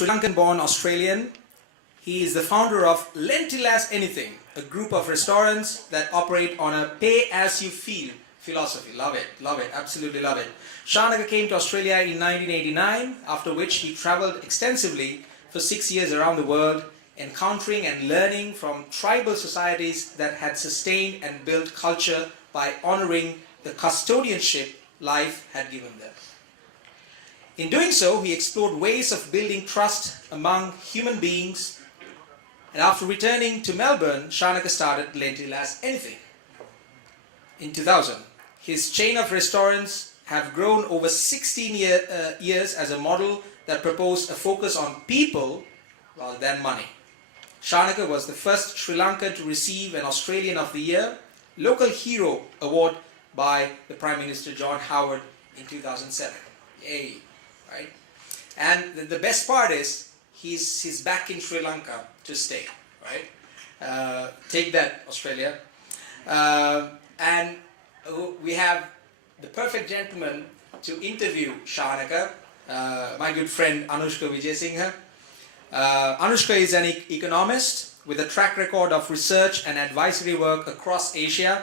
Sri Lankan-born Australian. He is the founder of Lentil as Anything, a group of restaurants that operate on a pay-as-you-feel philosophy. Love it, absolutely love it. Shanaka came to Australia in 1989, after which he traveled extensively for 6 years around the world, encountering and learning from tribal societies that had sustained and built culture by honoring the custodianship life had given them. In doing so, he explored ways of building trust among human beings, and after returning to Melbourne, Shanaka started Lentil as Anything in 2000. His chain of restaurants have grown over 16 years as a model that proposed a focus on people rather than money. Shanaka was the first Sri Lankan to receive an Australian of the Year Local Hero Award by the Prime Minister John Howard in 2007. Yay, right? And the best part is he's back in Sri Lanka to stay, right? Take that, Australia. And we have the perfect gentleman to interview Shanaka, my good friend Anushka Vijayasinghe. Anushka is an economist with a track record of research and advisory work across Asia.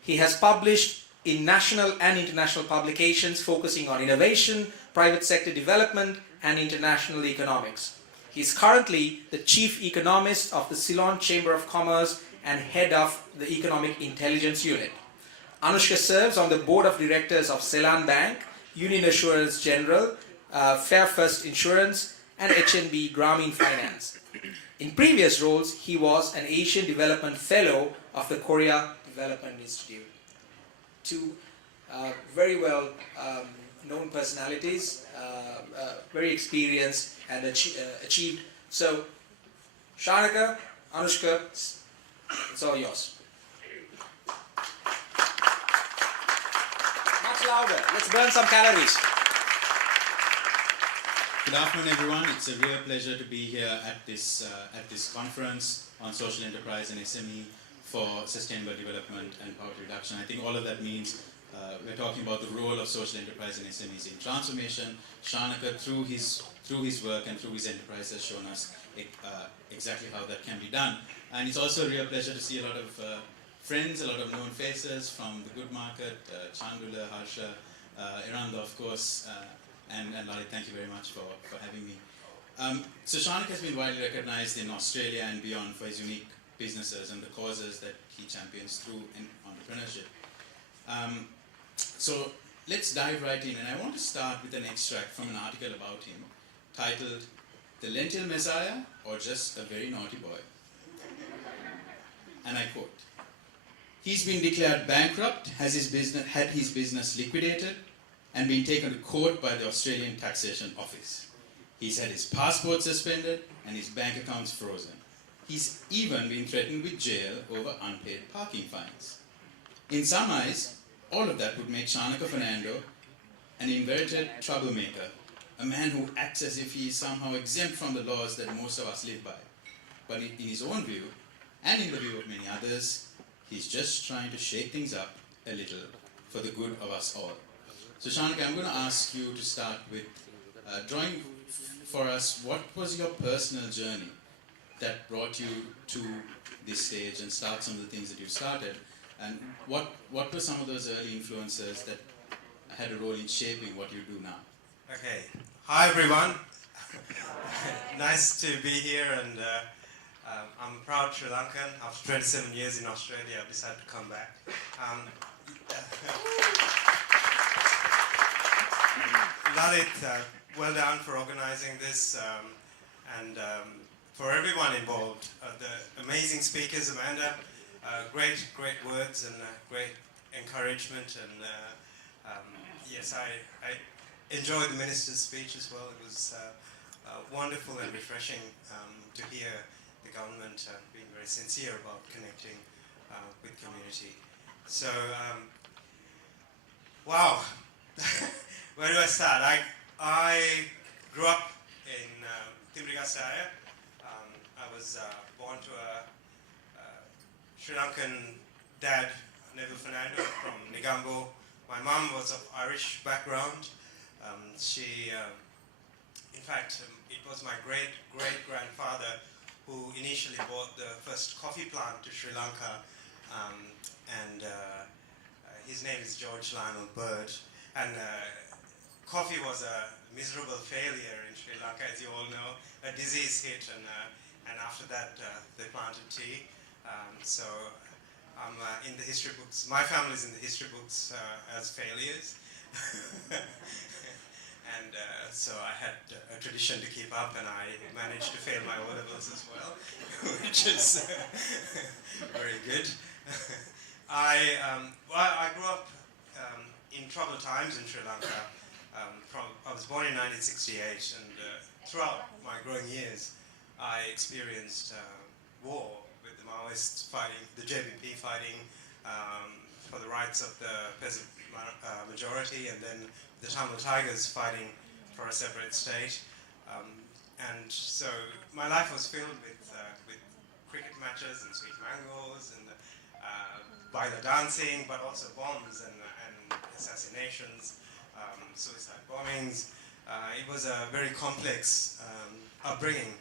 He has published in national and international publications focusing on innovation, private sector development, and international economics. He is currently the Chief Economist of the Ceylon Chamber of Commerce and Head of the Economic Intelligence Unit. Anushka serves on the Board of Directors of Ceylon Bank, Union Assurance General, Fair First Insurance, and HNB Grameen Finance. In previous roles, he was an Asian Development Fellow of the Korea Development Institute. Two very well known personalities, very experienced and achieved. So, Shanaka, Anushka, it's all yours. Much louder. Let's burn some calories. Good afternoon, everyone. It's a real pleasure to be here at this conference on social enterprise and SME for sustainable development and poverty reduction. I think all of that means we're talking about the role of social enterprise and SMEs in transformation. Shanaka, through his work and through his enterprise, has shown us exactly how that can be done. And it's also a real pleasure to see a lot of friends, a lot of known faces from the Good Market, Chandula, Harsha, Iranda, of course, and Lalit, thank you very much for having me. So Shanaka has been widely recognized in Australia and beyond for his unique businesses and the causes that he champions through entrepreneurship. So let's dive right in, and I want to start with an extract from an article about him titled "The Lentil Messiah or Just a Very Naughty Boy?" And I quote, "He's been declared bankrupt, had his business liquidated, and been taken to court by the Australian Taxation Office. He's had his passport suspended and his bank accounts frozen. He's even been threatened with jail over unpaid parking fines. In some eyes, all of that would make Shanaka Fernando an inverted troublemaker, a man who acts as if he is somehow exempt from the laws that most of us live by. But in his own view, and in the view of many others, he's just trying to shake things up a little for the good of us all." So Shanaka, I'm going to ask you to start with drawing for us what was your personal journey that brought you to this stage and start some of the things that you started, and what were some of those early influences that had a role in shaping what you do now? Okay, hi everyone. Nice to be here, and I'm a proud Sri Lankan. After 27 years in Australia, I've decided to come back. Lalit, well done for organizing this, and for everyone involved. The amazing speakers, Amanda, great words and great encouragement, and yes, I enjoyed the minister's speech as well. It was wonderful and refreshing to hear the government being very sincere about connecting with community. So, wow. Where do I start? I grew up in Timbrigasaya. I was born to a Sri Lankan dad, Neville Fernando, from Negombo. My mum was of Irish background. She, in fact, it was my great-great-grandfather who initially bought the first coffee plant to Sri Lanka, and his name is George Lionel Bird. And coffee was a miserable failure in Sri Lanka, as you all know. A disease hit, and after that they planted tea. So I'm in the history books. My family is in the history books as failures. And so I had a tradition to keep up, and I managed to fail my O-levels as well, which is very good. I grew up in troubled times in Sri Lanka. I was born in 1968, and throughout my growing years, I experienced war with the Maoists fighting, the JVP fighting for the rights of the peasant majority, and then the Tamil Tigers fighting for a separate state. And so my life was filled with cricket matches and sweet mangoes and baila dancing, but also bombs and assassinations, suicide bombings. It was a very complex upbringing,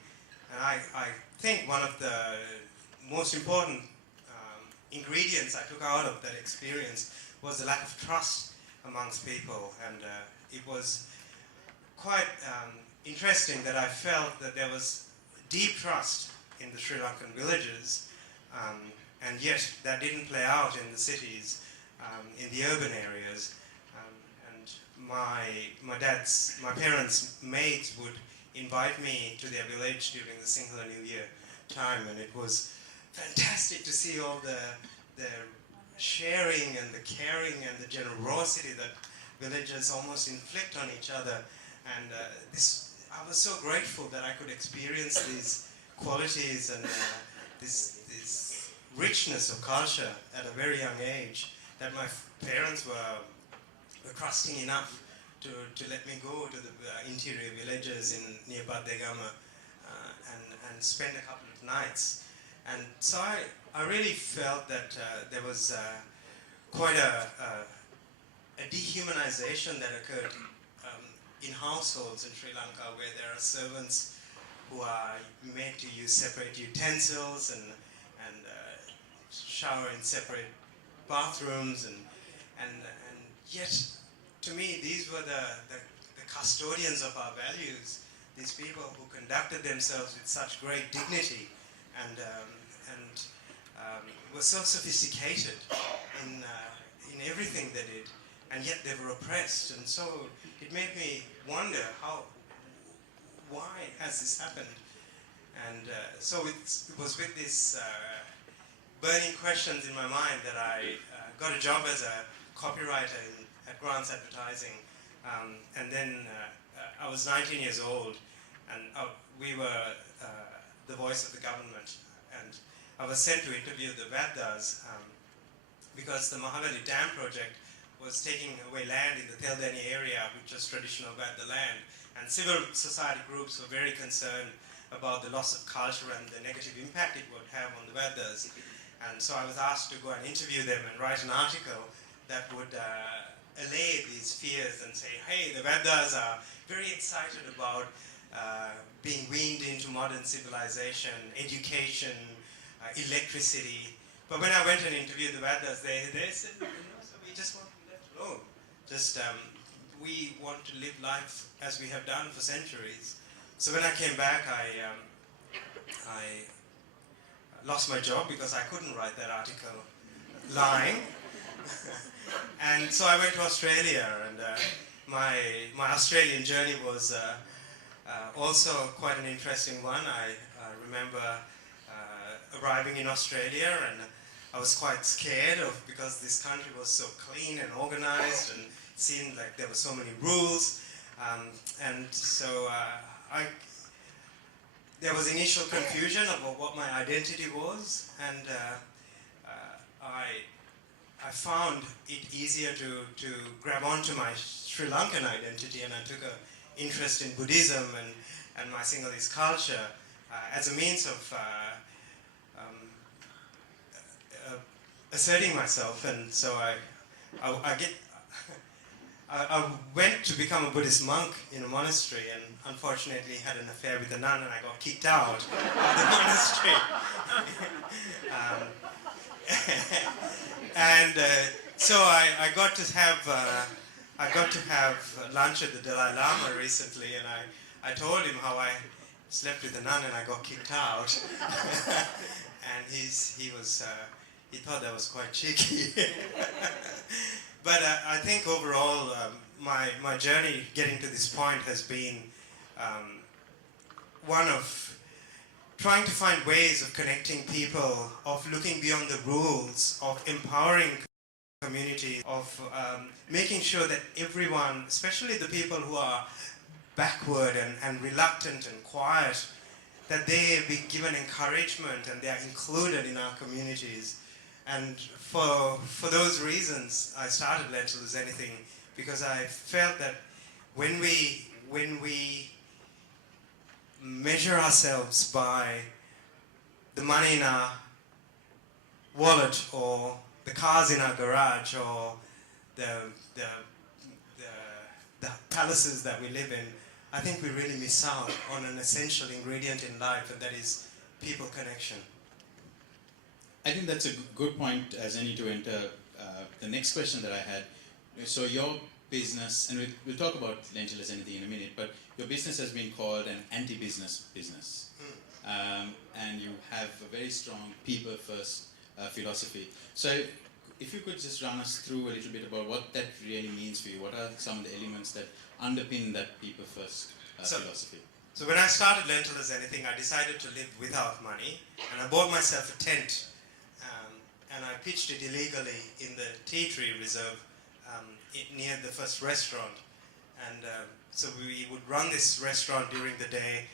and I think one of the most important ingredients I took out of that experience was the lack of trust amongst people, and it was quite interesting that I felt that there was deep trust in the Sri Lankan villages, and yet that didn't play out in the cities, in the urban areas. And my parents' maids would invite me to their village during the Sinhala New Year time, and it was fantastic to see all the sharing and the caring and the generosity that villagers almost inflict on each other. And I was so grateful that I could experience these qualities and this richness of culture at a very young age, that my parents were trusting enough to let me go to the interior villages near Baddegama and spend a couple of nights. And so I really felt that there was quite a dehumanization that occurred in households in Sri Lanka, where there are servants who are made to use separate utensils and shower in separate bathrooms, and yet to me these were the custodians of our values, these people who conducted themselves with such great dignity and were so sophisticated in everything they did, and yet they were oppressed. And so it made me wonder why has this happened? And so it was with this burning questions in my mind that I got a job as a copywriter at Grants Advertising. And then I was 19 years old, and we were the voice of the government. And I was sent to interview the Vaddas because the Mahaveli Dam project was taking away land in the Teldani area, which was traditional Vadda land. And civil society groups were very concerned about the loss of culture and the negative impact it would have on the Vaddas. And so I was asked to go and interview them and write an article that would allay these fears and say, hey, the Vaddas are very excited about being weaned into modern civilization, education, electricity. But when I went and interviewed the Vaddas, they said, no, so we just want to be left alone. Just, we want to live life as we have done for centuries. So when I came back, I lost my job because I couldn't write that article lying. And so I went to Australia, and my Australian journey was also quite an interesting one. I remember arriving in Australia, and I was quite scared because this country was so clean and organized, and it seemed like there were so many rules. And so there was initial confusion about what my identity was, and I found it easier to grab onto my Sri Lankan identity, and I took an interest in Buddhism and my Sinhalese culture as a means of asserting myself. And so I I went to become a Buddhist monk in a monastery, and unfortunately had an affair with a nun, and I got kicked out of the monastery. um, and so I got to have lunch with the Dalai Lama recently, and I told him how I slept with a nun and I got kicked out. And he thought that was quite cheeky. But I think overall, my journey getting to this point has been one of trying to find ways of connecting people, of looking beyond the rules, of empowering communities, of making sure that everyone, especially the people who are backward and reluctant and quiet, that they be given encouragement and they are included in our communities. And for those reasons, I started Lentil Is Anything, because I felt that when we measure ourselves by the money in our wallet, or the cars in our garage, or the palaces that we live in, I think we really miss out on an essential ingredient in life, and that is people connection. I think that's a good point as any to enter the next question that I had. So your business, and we'll talk about Lentil Is Anything in a minute, but your business has been called an anti-business business. And you have a very strong people-first philosophy. So if you could just run us through a little bit about what that really means for you. What are some of the elements that underpin that people-first philosophy? So when I started Lentil Is Anything, I decided to live without money, and I bought myself a tent, and I pitched it illegally in the tea tree reserve near the first restaurant. And so we would run this restaurant during the day,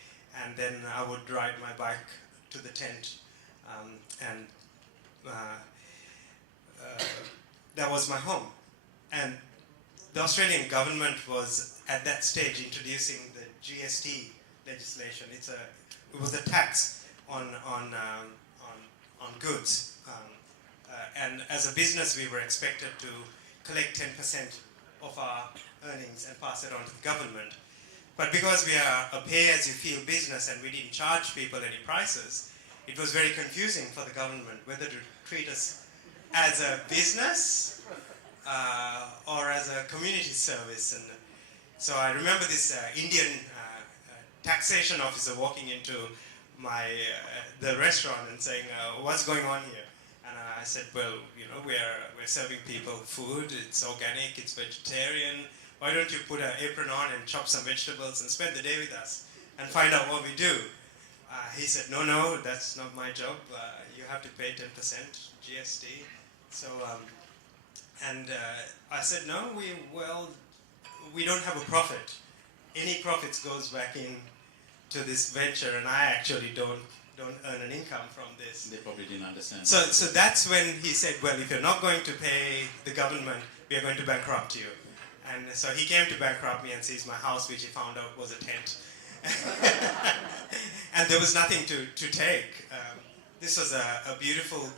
and then I would ride my bike to the tent, and that was my home. And the Australian government was at that stage introducing the GST legislation. It was a tax on goods, and as a business we were expected to collect 10% of our earnings and pass it on to the government. But because we are a pay-as-you-feel business and we didn't charge people any prices, it was very confusing for the government whether to treat us as a business or as a community service. And so I remember this Indian taxation officer walking into the restaurant and saying, "What's going on here?" And I said, "Well, we're serving people food. It's organic. It's vegetarian. Why don't you put an apron on and chop some vegetables and spend the day with us and find out what we do?" He said, no, that's not my job. You have to pay 10% GST. So, I said, no, we don't have a profit. Any profits goes back in to this venture, and I actually don't earn an income from this. They probably didn't understand. So that's when he said, well, if you're not going to pay the government, we are going to bankrupt you. And so he came to bankrupt me and seized my house, which he found out was a tent. And there was nothing to take. This was a beautiful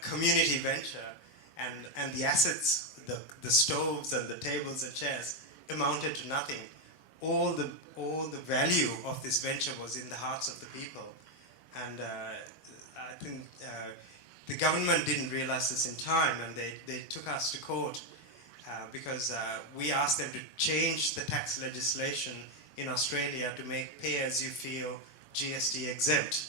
community venture, and the assets, the stoves and the tables and chairs amounted to nothing. All the value of this venture was in the hearts of the people. And I think the government didn't realize this in time, and they took us to court because we asked them to change the tax legislation in Australia to make pay-as-you-feel GST exempt.